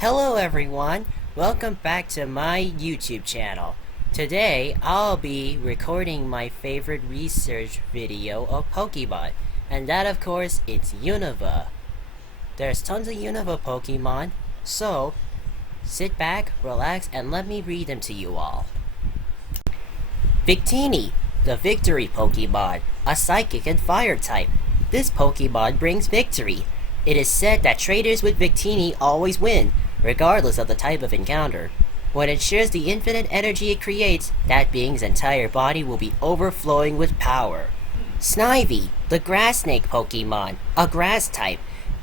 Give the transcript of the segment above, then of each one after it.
Hello everyone, welcome back to my YouTube channel. Today I'll be recording my favorite research video of Pokemon, and that of course it's Unova. There's tons of Unova Pokemon, so sit back, relax, and let me read them to you all. Victini, the Victory Pokemon, a Psychic and Fire type. This Pokemon brings victory. It is said that trainers with Victini always win, regardless of the type of encounter. When it shares the infinite energy it creates, that being's entire body will be overflowing with power. Snivy, the Grass Snake Pokemon, a Grass type.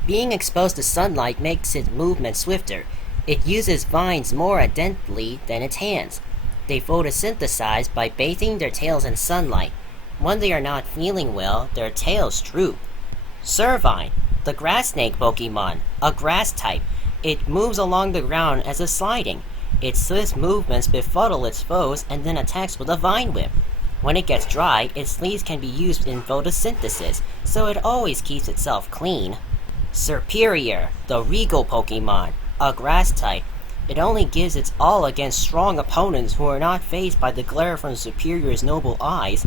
Being exposed to sunlight makes its movement swifter. It uses vines more adeptly than its hands. They photosynthesize by bathing their tails in sunlight. When they are not feeling well, their tails droop. Servine, the Grass Snake Pokemon, a Grass type. It moves along the ground as if sliding. Its swift movements befuddle its foes and then attacks with a vine whip. When it gets dry, its leaves can be used in photosynthesis, so it always keeps itself clean. Serperior, the Regal Pokemon, a Grass type. It only gives its all against strong opponents who are not fazed by the glare from Serperior's noble eyes.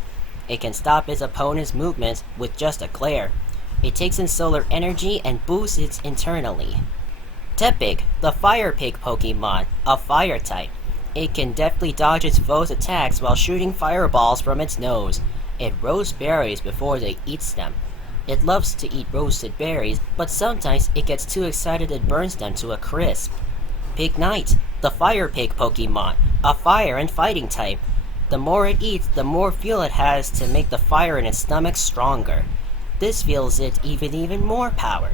It can stop its opponent's movements with just a glare. It takes in solar energy and boosts it internally. Tepig, the Fire Pig Pokemon, a Fire type. It can deftly dodge its foes' attacks while shooting fireballs from its nose. It roasts berries before it eats them. It loves to eat roasted berries, but sometimes it gets too excited it burns them to a crisp. Pignite, the Fire Pig Pokemon, a Fire and Fighting type. The more it eats, the more fuel it has to make the fire in its stomach stronger. This fuels it even more power.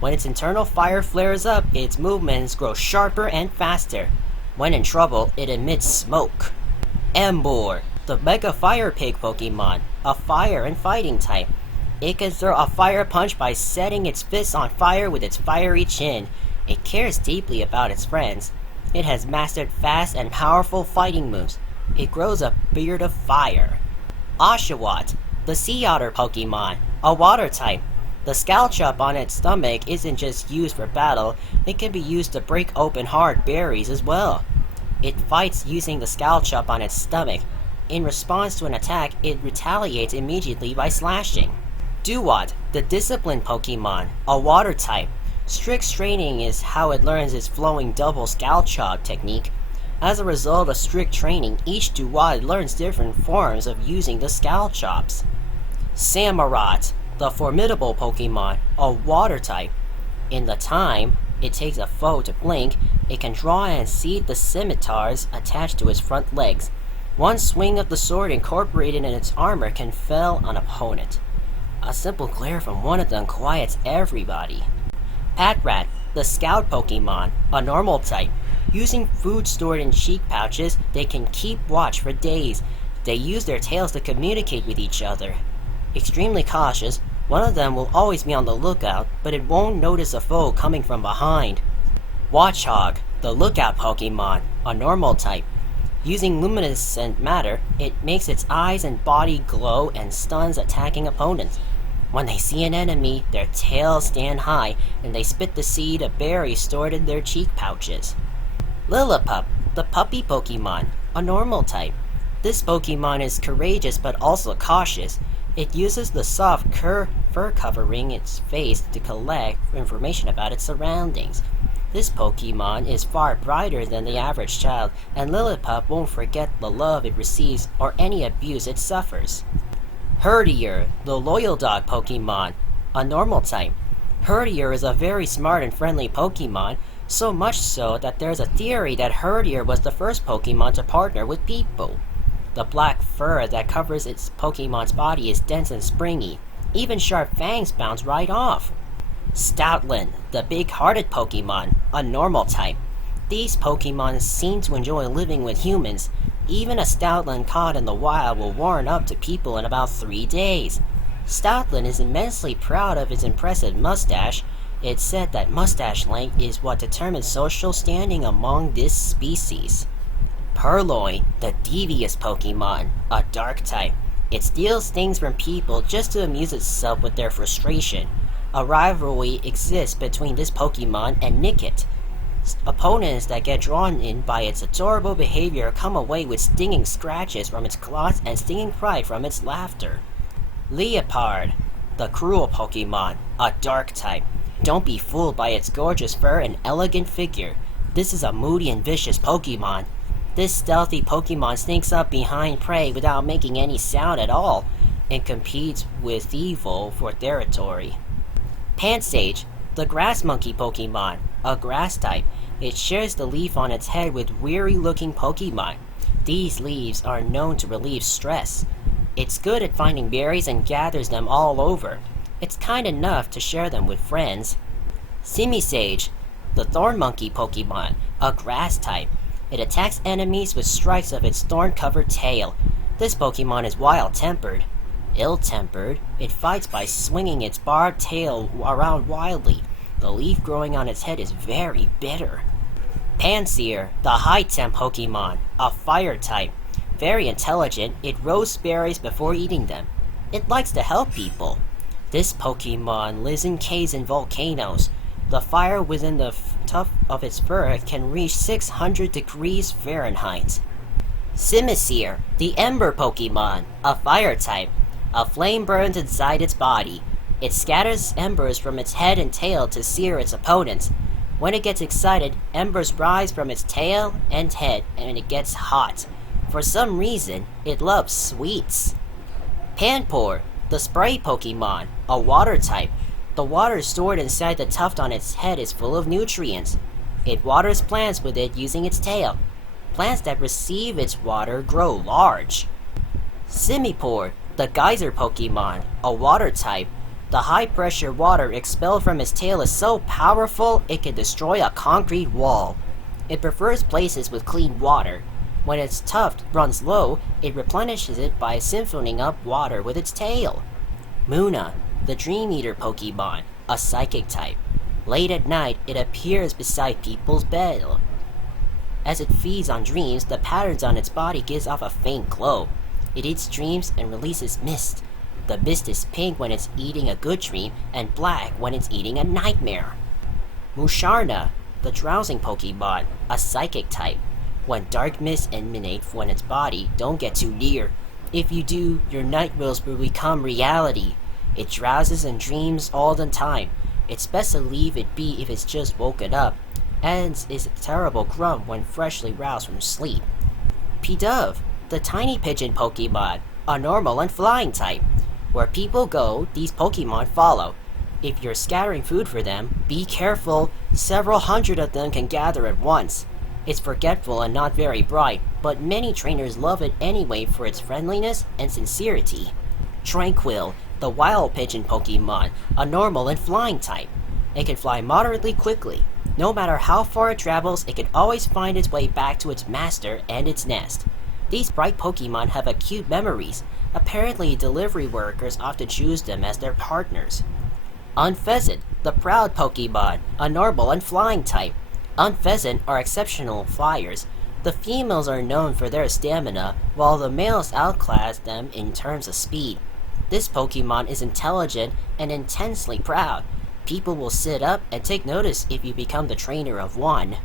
When its internal fire flares up, its movements grow sharper and faster. When in trouble, it emits smoke. Emboar, the Mega Fire Pig Pokemon, a Fire and Fighting type. It can throw a fire punch by setting its fists on fire with its fiery chin. It cares deeply about its friends. It has mastered fast and powerful fighting moves. It grows a beard of fire. Oshawott, the Sea Otter Pokemon, a Water type. The Scalchop on its stomach isn't just used for battle, it can be used to break open hard berries as well. It fights using the Scalchop on its stomach. In response to an attack, it retaliates immediately by slashing. Duat, the Disciplined Pokemon, a Water type. Strict training is how it learns its flowing double Scalchop technique. As a result of strict training, each Duat learns different forms of using the Scalchops. Samurott, the Formidable Pokemon, a Water type. In the time it takes a foe to blink, it can draw and seed the scimitars attached to its front legs. One swing of the sword incorporated in its armor can fell an opponent. A simple glare from one of them quiets everybody. Patrat, the Scout Pokemon, a Normal type. Using food stored in cheek pouches, they can keep watch for days. They use their tails to communicate with each other. Extremely cautious, one of them will always be on the lookout, but it won't notice a foe coming from behind. Watchog, the Lookout Pokemon, a Normal type. Using luminescent matter, it makes its eyes and body glow and stuns attacking opponents. When they see an enemy, their tails stand high, and they spit the seed of berries stored in their cheek pouches. Lillipup, the Puppy Pokemon, a Normal type. This Pokemon is courageous but also cautious. It uses the soft fur covering its face to collect information about its surroundings. This Pokemon is far brighter than the average child, and Lillipup won't forget the love it receives or any abuse it suffers. Herdier, the Loyal Dog Pokemon, a Normal type. Herdier is a very smart and friendly Pokemon, so much so that there's a theory that Herdier was the first Pokemon to partner with people. The black fur that covers its Pokemon's body is dense and springy. Even sharp fangs bounce right off. Stoutland, the big-hearted Pokemon, a Normal type. These Pokemon seem to enjoy living with humans. Even a Stoutland caught in the wild will warm up to people in about 3 days. Stoutland is immensely proud of its impressive mustache. It's said that mustache length is what determines social standing among this species. Purloin, the Devious Pokemon, a Dark type. It steals things from people just to amuse itself with their frustration. A rivalry exists between this Pokemon and Nickit. Opponents that get drawn in by its adorable behavior come away with stinging scratches from its claws and stinging pride from its laughter. Leopard, the cruel Pokemon, a dark type. Don't be fooled by its gorgeous fur and elegant figure. This is a moody and vicious Pokemon. This stealthy Pokemon sneaks up behind prey without making any sound at all, and competes with evil for territory. Pansage, the grass monkey Pokemon, a grass type. It shares the leaf on its head with weary-looking Pokemon. These leaves are known to relieve stress. It's good at finding berries and gathers them all over. It's kind enough to share them with friends. Simisage, the thorn monkey Pokemon, a grass type. It attacks enemies with strikes of its thorn-covered tail. This Pokemon is wild-tempered. Ill-tempered, it fights by swinging its barbed tail around wildly. The leaf growing on its head is very bitter. Pansear, the high-temp Pokemon, a fire type. Very intelligent, it roasts berries before eating them. It likes to help people. This Pokemon lives in caves and volcanoes. The fire within the tuft of its fur can reach 600 degrees Fahrenheit. Simisear, the Ember Pokemon, a fire type. A flame burns inside its body. It scatters embers from its head and tail to sear its opponents. When it gets excited, embers rise from its tail and head, and it gets hot. For some reason, it loves sweets. Panpour, the spray Pokemon, a water type. The water stored inside the tuft on its head is full of nutrients. It waters plants with it using its tail. Plants that receive its water grow large. Simipour, the geyser Pokemon, a water type. The high-pressure water expelled from its tail is so powerful it can destroy a concrete wall. It prefers places with clean water. When its tuft runs low, it replenishes it by siphoning up water with its tail. Munna, the Dream Eater Pokemon, a psychic type. Late at night, it appears beside people's bed. As it feeds on dreams, the patterns on its body gives off a faint glow. It eats dreams and releases mist. The mist is pink when it's eating a good dream and black when it's eating a nightmare. Musharna, the drowsing Pokemon, a psychic type. When dark mists emanate from its body, don't get too near. If you do, your nightmares will become reality. It drowses and dreams all the time. It's best to leave it be if it's just woken up, and is a terrible grump when freshly roused from sleep. Pidove, the tiny pigeon Pokemon, a normal and flying type. Where people go, these Pokemon follow. If you're scattering food for them, be careful. Several hundred of them can gather at once. It's forgetful and not very bright, but many trainers love it anyway for its friendliness and sincerity. Tranquil, the wild pigeon Pokemon, a normal and flying type. It can fly moderately quickly. No matter how far it travels, it can always find its way back to its master and its nest. These bright Pokemon have acute memories. Apparently, delivery workers often choose them as their partners. Unpheasant, the proud Pokemon, a normal and flying type. Unpheasant are exceptional flyers. The females are known for their stamina, while the males outclass them in terms of speed. This Pokemon is intelligent and intensely proud. People will sit up and take notice if you become the trainer of one.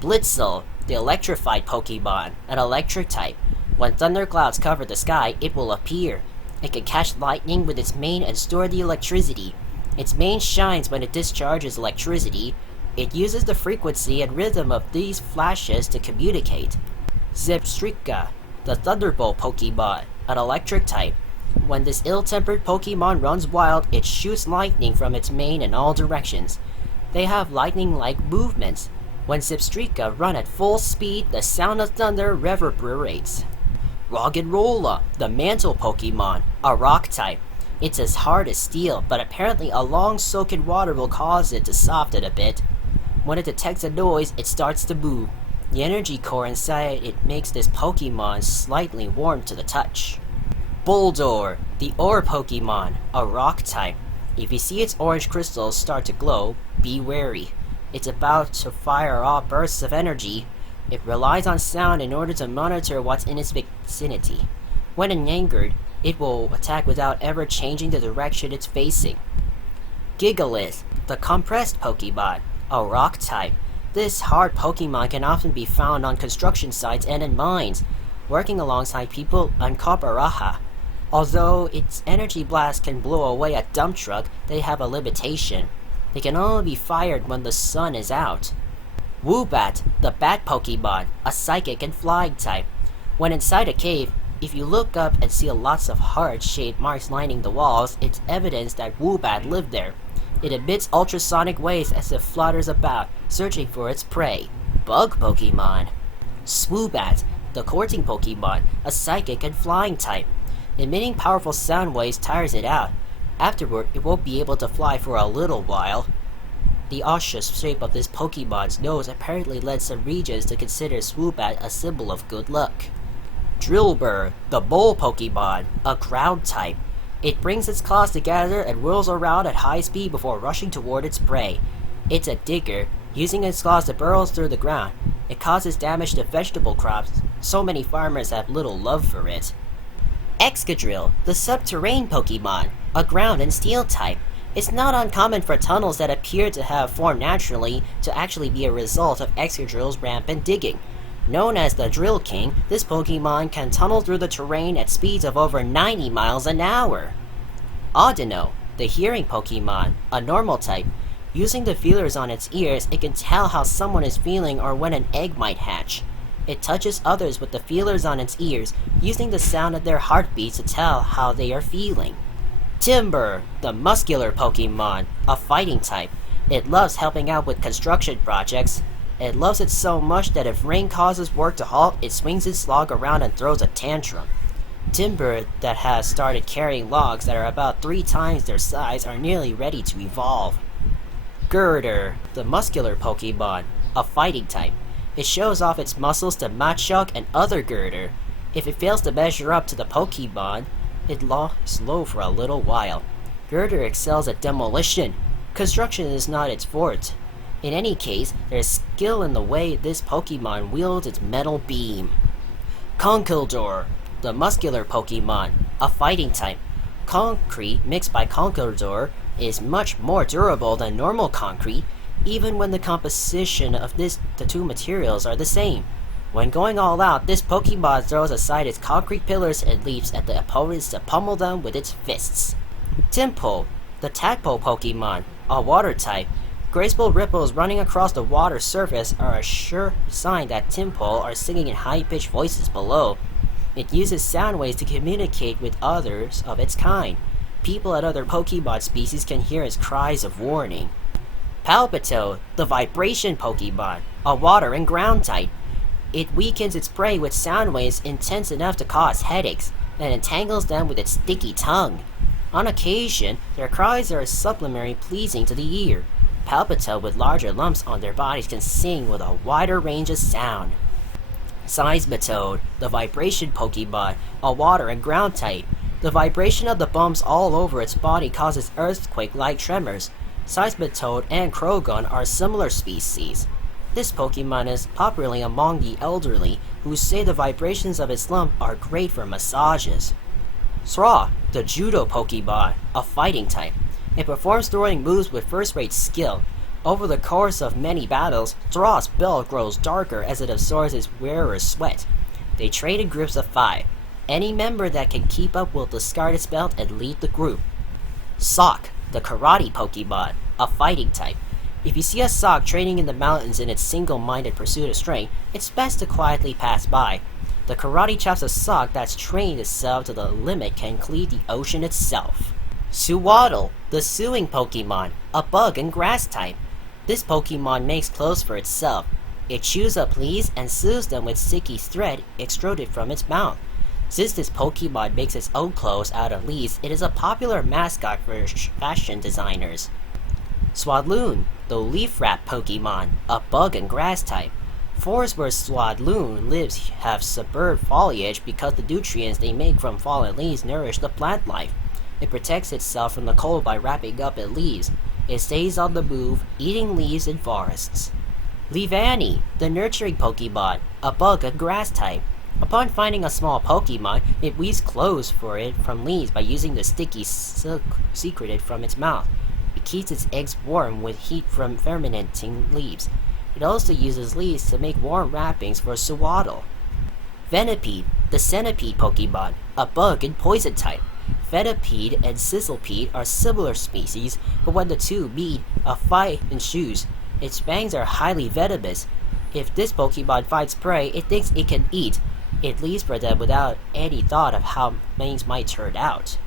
Blitzel, the electrified Pokemon, an electric type. When thunderclouds cover the sky, it will appear. It can catch lightning with its mane and store the electricity. Its mane shines when it discharges electricity. It uses the frequency and rhythm of these flashes to communicate. Zebstrika, the Thunderbolt Pokemon, an electric type. When this ill-tempered Pokemon runs wild, it shoots lightning from its mane in all directions. They have lightning-like movements. When Zebstrika run at full speed, the sound of thunder reverberates. Roggenrola, the Mantle Pokemon, a rock type. It's as hard as steel, but apparently a long soak in water will cause it to soften a bit. When it detects a noise, it starts to move. The energy core inside it makes this Pokemon slightly warm to the touch. Bulldor, the Ore Pokemon, a rock type. If you see its orange crystals start to glow, be wary. It's about to fire off bursts of energy. It relies on sound in order to monitor what's in its vicinity. When angered, it will attack without ever changing the direction it's facing. Gigalith, the compressed Pokemon, a rock type. This hard Pokemon can often be found on construction sites and in mines, working alongside people on Kabaraha. Although its energy blast can blow away a dump truck, they have a limitation. They can only be fired when the sun is out. Woobat, the bat Pokemon, a psychic and flying type. When inside a cave, if you look up and see lots of heart-shaped marks lining the walls, it's evidence that Woobat lived there. It emits ultrasonic waves as it flutters about, searching for its prey. Bug Pokemon. Swoobat, the courting Pokemon, a psychic and flying type. Emitting powerful sound waves tires it out. Afterward, it won't be able to fly for a little while. The osseous shape of this Pokemon's nose apparently led some regions to consider Swoobat a symbol of good luck. Drillbur, the bull Pokemon, a ground type. It brings its claws together and whirls around at high speed before rushing toward its prey. It's a digger, using its claws to burrow through the ground. It causes damage to vegetable crops, so many farmers have little love for it. Excadrill, the subterranean Pokemon, a ground and steel type. It's not uncommon for tunnels that appear to have formed naturally to actually be a result of Excadrill's rampant digging. Known as the Drill King, this Pokemon can tunnel through the terrain at speeds of over 90 miles an hour. Audino, the hearing Pokemon, a normal type. Using the feelers on its ears, it can tell how someone is feeling or when an egg might hatch. It touches others with the feelers on its ears, using the sound of their heartbeats to tell how they are feeling. Timber, the muscular Pokemon, a fighting type. It loves helping out with construction projects. It loves it so much that if rain causes work to halt, it swings its log around and throws a tantrum. Timber that has started carrying logs that are about 3 times their size are nearly ready to evolve. Girder, the muscular Pokemon, a fighting type. It shows off its muscles to Machop and other Girder. If it fails to measure up to the Pokemon, it lies low for a little while. Girder excels at demolition. Construction is not its forte. In any case, there's skill in the way this Pokemon wields its metal beam. Conkeldurr, the muscular Pokemon, a fighting type. Concrete mixed by Conkeldurr is much more durable than normal concrete, even when the composition of the two materials are the same. When going all out, this Pokemon throws aside its concrete pillars and leaps at the opponents to pummel them with its fists. Timpo, the tadpole Pokemon, a water type. Graceful ripples running across the water surface are a sure sign that Timpo are singing in high-pitched voices below. It uses sound waves to communicate with others of its kind. People at other Pokemon species can hear its cries of warning. Palpitoad, the vibration Pokemon, a water and ground type. It weakens its prey with sound waves intense enough to cause headaches, and entangles them with its sticky tongue. On occasion, their cries are subliminally pleasing to the ear. Palpitoad with larger lumps on their bodies can sing with a wider range of sound. Seismitoad, the vibration Pokemon, a water and ground type. The vibration of the bumps all over its body causes earthquake-like tremors. Seismitoad and Croagunk are similar species. This Pokemon is popular among the elderly, who say the vibrations of its lump are great for massages. Thra, the Judo Pokemon, a fighting type. It performs throwing moves with first-rate skill. Over the course of many battles, Thra's belt grows darker as it absorbs its wearer's sweat. They train in groups of 5. Any member that can keep up will discard its belt and lead the group. Sock, the Karate Pokemon, a fighting type. If you see a Sock training in the mountains in its single-minded pursuit of strength, it's best to quietly pass by. The karate chops of Sock that's trained itself to the limit can cleave the ocean itself. Suwaddle, the Suing Pokemon, a bug and grass type. This Pokemon makes clothes for itself. It chews up leaves and sews them with sticky thread extruded from its mouth. Since this Pokemon makes its own clothes out of leaves, it is a popular mascot for fashion designers. Swadloon, the leaf wrap Pokemon, a bug and grass type. Forests where Swadloon lives have superb foliage because the nutrients they make from fallen leaves nourish the plant life. It protects itself from the cold by wrapping up in leaves. It stays on the move, eating leaves in forests. Leavanny, the nurturing Pokemon, a bug and grass type. Upon finding a small Pokemon, it weaves clothes for it from leaves by using the sticky silk secreted from its mouth. It keeps its eggs warm with heat from fermenting leaves. It also uses leaves to make warm wrappings for swaddle. Venipede, the centipede Pokemon, a bug and poison type. Venipede and Sizzlepede are similar species, but when the two meet, a fight ensues. Its fangs are highly venomous. If this Pokemon finds prey it thinks it can eat, it leaves for them without any thought of how things might turn out.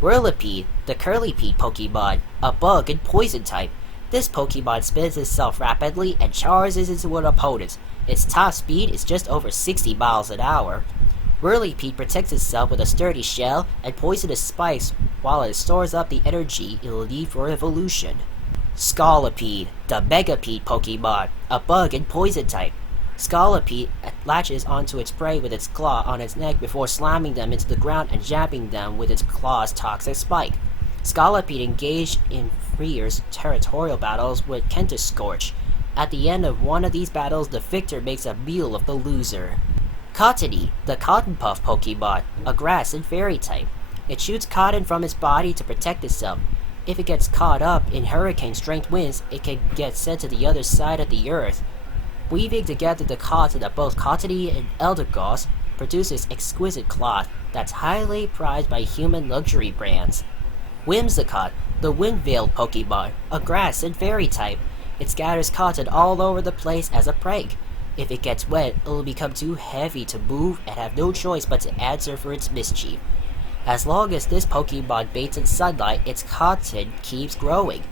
Whirlipede, the curlypede Pokemon, a bug and poison type. This Pokemon spins itself rapidly and charges into an opponent. Its top speed is just over 60 miles an hour. Whirlipede protects itself with a sturdy shell and poisonous spikes while it stores up the energy it will need for evolution. Scolipede, the Megapede Pokemon, a bug and poison type. Scolipede latches onto its prey with its claw on its neck before slamming them into the ground and jabbing them with its claw's toxic spike. Scolipede engaged in fierce territorial battles with Kentascorch. At the end of one of these battles, the victor makes a meal of the loser. Cottony, the Cotton Puff Pokemon, a grass and fairy type. It shoots cotton from its body to protect itself. If it gets caught up in hurricane-strength winds, it can get sent to the other side of the earth. Weaving together the cotton of both Cottony and Eldegoss produces exquisite cloth that's highly prized by human luxury brands. Whimsicott, the Wind-Veiled Pokemon, a grass and fairy type. It scatters cotton all over the place as a prank. If it gets wet, it will become too heavy to move and have no choice but to answer for its mischief. As long as this Pokemon baits in sunlight, its cotton keeps growing.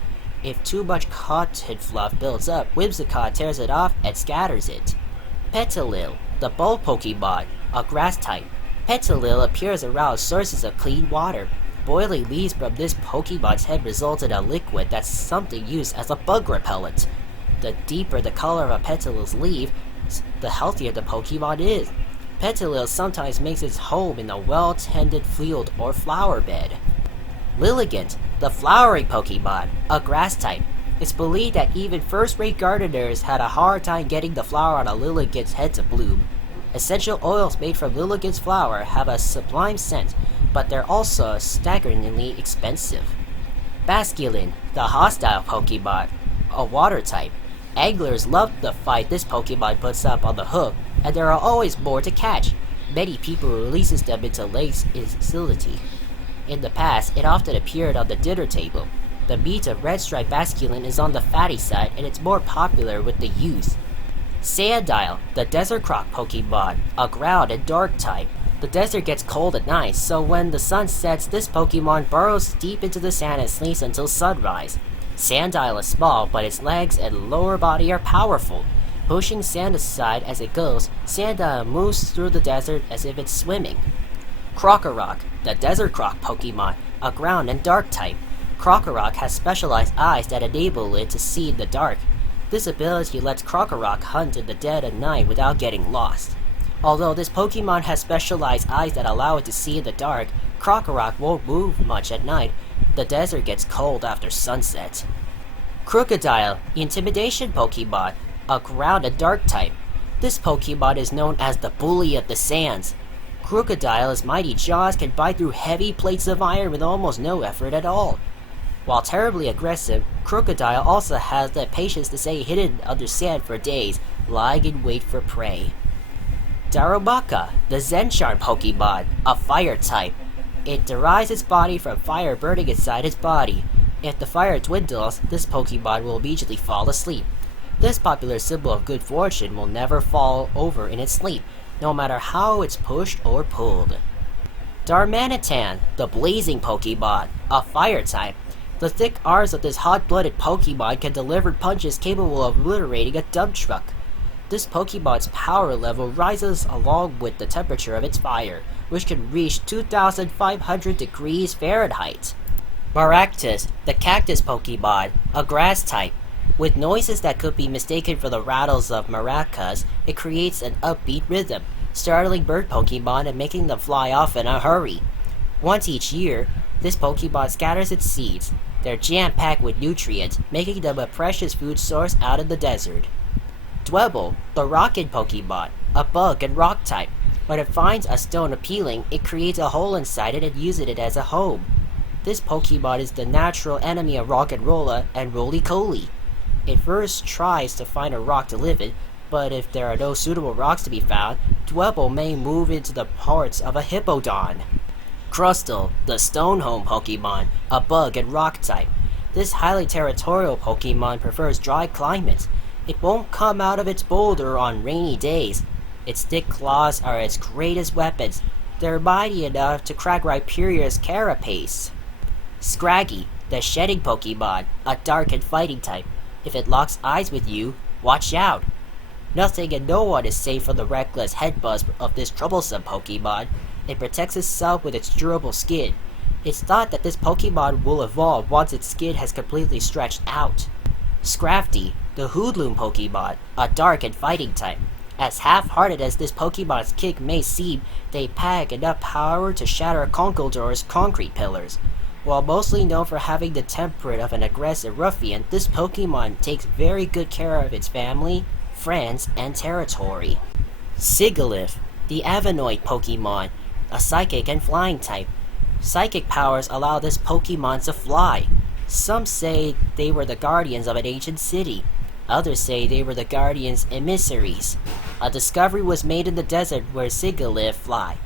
If too much cotton fluff builds up, Whimsicott tears it off and scatters it. Petilil, the Bulb Pokemon, a grass type. Petilil appears around sources of clean water. Boiling leaves from this Pokemon's head result in a liquid that's something used as a bug repellent. The deeper the color of a Petilil's leaf, the healthier the Pokemon is. Petilil sometimes makes its home in a well-tended field or flower bed. Lilligant, the flowering Pokemon, a grass type. It's believed that even first-rate gardeners had a hard time getting the flower on a Lilligant's head to bloom. Essential oils made from Lilligant's flower have a sublime scent, but they're also staggeringly expensive. Basculin, the hostile Pokemon, a water type. Anglers love the fight this Pokemon puts up on the hook, and there are always more to catch. Many people releases them into lakes in facility. In the past, it often appeared on the dinner table. The meat of red-striped Basculin is on the fatty side, and it's more popular with the youth. Sandile, the Desert Croc Pokemon, a ground and dark type. The desert gets cold at night, so when the sun sets, this Pokemon burrows deep into the sand and sleeps until sunrise. Sandile is small, but its legs and lower body are powerful. Pushing sand aside as it goes, Sandile moves through the desert as if it's swimming. Krokorok, the Desert Croc Pokemon, a ground and dark type. Krokorok has specialized eyes that enable it to see in the dark. This ability lets Krokorok hunt in the dead of night without getting lost. Although this Pokemon has specialized eyes that allow it to see in the dark, Krokorok won't move much at night. The desert gets cold after sunset. Crocodile, the Intimidation Pokemon, a ground and dark type. This Pokemon is known as the Bully of the Sands. Crocodile's mighty jaws can bite through heavy plates of iron with almost no effort at all. While terribly aggressive, Crocodile also has the patience to stay hidden under sand for days, lying in wait for prey. Darumaka, the Zencharm Pokemon, a fire type. It derives its body from fire burning inside its body. If the fire dwindles, this Pokemon will immediately fall asleep. This popular symbol of good fortune will never fall over in its sleep, no matter how it's pushed or pulled. Darmanitan, the Blazing Pokemon, a fire type. The thick arms of this hot-blooded Pokemon can deliver punches capable of obliterating a dump truck. This Pokemon's power level rises along with the temperature of its fire, which can reach 2,500 degrees Fahrenheit. Maractus, the Cactus Pokemon, a grass type. With noises that could be mistaken for the rattles of maracas, it creates an upbeat rhythm, startling bird Pokemon and making them fly off in a hurry. Once each year, this Pokemon scatters its seeds. They're jam-packed with nutrients, making them a precious food source out in the desert. Dwebble, the Rockin' Pokemon, a bug and rock type. When it finds a stone appealing, it creates a hole inside it and uses it as a home. This Pokemon is the natural enemy of Rock'n'Rolla and Roly-Coly. It first tries to find a rock to live in, but if there are no suitable rocks to be found, Dwebble may move into the parts of a Hippodon. Crustle, the Stone Home Pokemon, a bug and rock type. This highly territorial Pokemon prefers dry climates. It won't come out of its boulder on rainy days. Its thick claws are its greatest weapons. They're mighty enough to crack Rhyperior's carapace. Scraggy, the Shedding Pokemon, a dark and fighting type. If it locks eyes with you, watch out. Nothing and no one is safe from the reckless headbuzz of this troublesome Pokemon. It protects itself with its durable skin. It's thought that this Pokemon will evolve once its skin has completely stretched out. Scrafty, the Hoodlum Pokemon, a dark and fighting type. As half-hearted as this Pokemon's kick may seem, they pack enough power to shatter Conkeldur's concrete pillars. While mostly known for having the temperament of an aggressive ruffian, this Pokemon takes very good care of its family, friends, and territory. Sigilyph, the Avanoid Pokemon, a psychic and flying type. Psychic powers allow this Pokemon to fly. Some say they were the guardians of an ancient city. Others say they were the guardians' emissaries. A discovery was made in the desert where Sigilyph fly.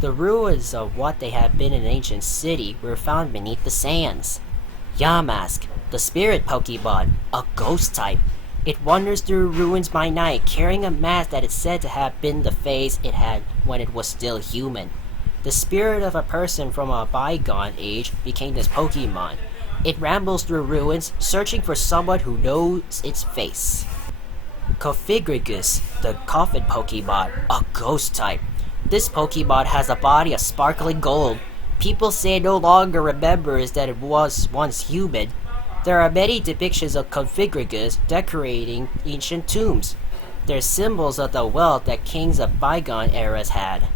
The ruins of what they had been in an ancient city were found beneath the sands. Yamask, the spirit Pokemon, a ghost type. It wanders through ruins by night, carrying a mask that is said to have been the face it had when it was still human. The spirit of a person from a bygone age became this Pokemon. It rambles through ruins, searching for someone who knows its face. Cofagrigus, the coffin Pokemon, a ghost type. This Pokemon has a body of sparkling gold. People say it no longer remembers that it was once human. There are many depictions of Cofagrigus decorating ancient tombs. They're symbols of the wealth that kings of bygone eras had.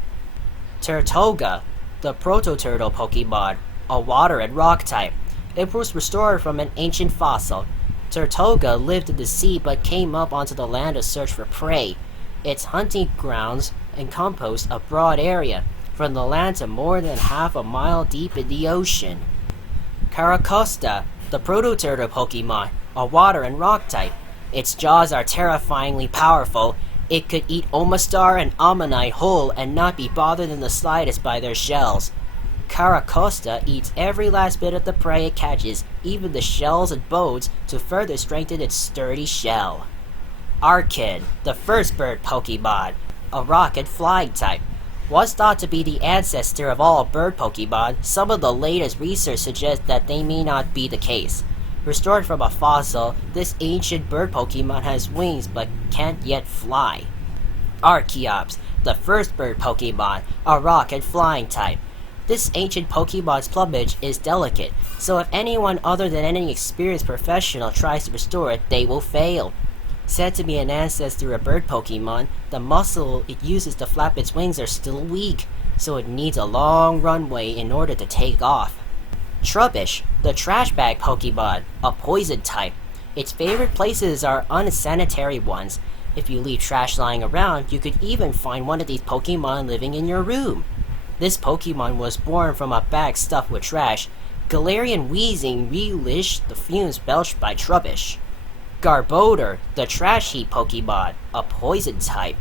Turtoga, the proto-turtle Pokemon, a water and rock type. It was restored from an ancient fossil. Turtoga lived in the sea but came up onto the land to search for prey. Its hunting grounds encompassed a broad area, from the land to more than half a mile deep in the ocean. Caracosta, the proto-turtle Pokemon, a water and rock type. Its jaws are terrifyingly powerful. It could eat Omastar and Ammonite whole and not be bothered in the slightest by their shells. Caracosta eats every last bit of the prey it catches, even the shells and bones, to further strengthen its sturdy shell. Arkin, the first bird Pokemon, a rock and flying type. Once thought to be the ancestor of all bird Pokemon, some of the latest research suggests that they may not be the case. Restored from a fossil, this ancient bird Pokemon has wings but can't yet fly. Archeops, the first bird Pokemon, a rock and flying type. This ancient Pokemon's plumage is delicate, so if anyone other than any experienced professional tries to restore it, they will fail. Said to be an ancestor of bird Pokemon, the muscle it uses to flap its wings are still weak, so it needs a long runway in order to take off. Trubbish, the trash bag Pokemon, a poison type. Its favorite places are unsanitary ones. If you leave trash lying around, you could even find one of these Pokemon living in your room. This Pokemon was born from a bag stuffed with trash. Galarian wheezing relished the fumes belched by Trubbish. Garbodor, the trash heap Pokemon, a poison type.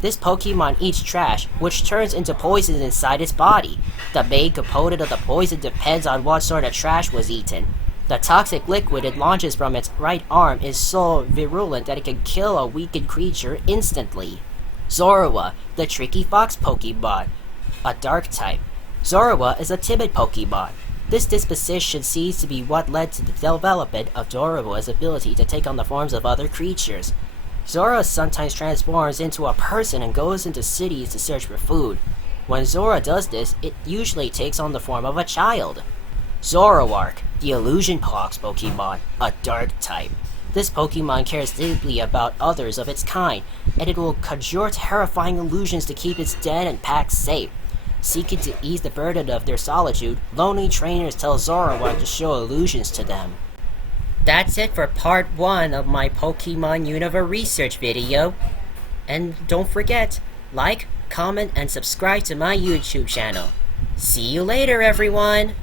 This Pokemon eats trash, which turns into poison inside its body. The main component of the poison depends on what sort of trash was eaten. The toxic liquid it launches from its right arm is so virulent that it can kill a weakened creature instantly. Zorua, the tricky fox Pokemon, a dark type. Zorua is a timid Pokemon. This disposition seems to be what led to the development of Zorua's ability to take on the forms of other creatures. Zorua sometimes transforms into a person and goes into cities to search for food. When Zorua does this, it usually takes on the form of a child. Zoroark, the illusion fox Pokemon, a dark type. This Pokemon cares deeply about others of its kind, and it will conjure terrifying illusions to keep its den and pack safe. Seeking to ease the burden of their solitude, lonely trainers tell Zoroark to show illusions to them. That's it for part 1 of my Pokemon Unova research video. And don't forget, like, comment, and subscribe to my YouTube channel. See you later, everyone!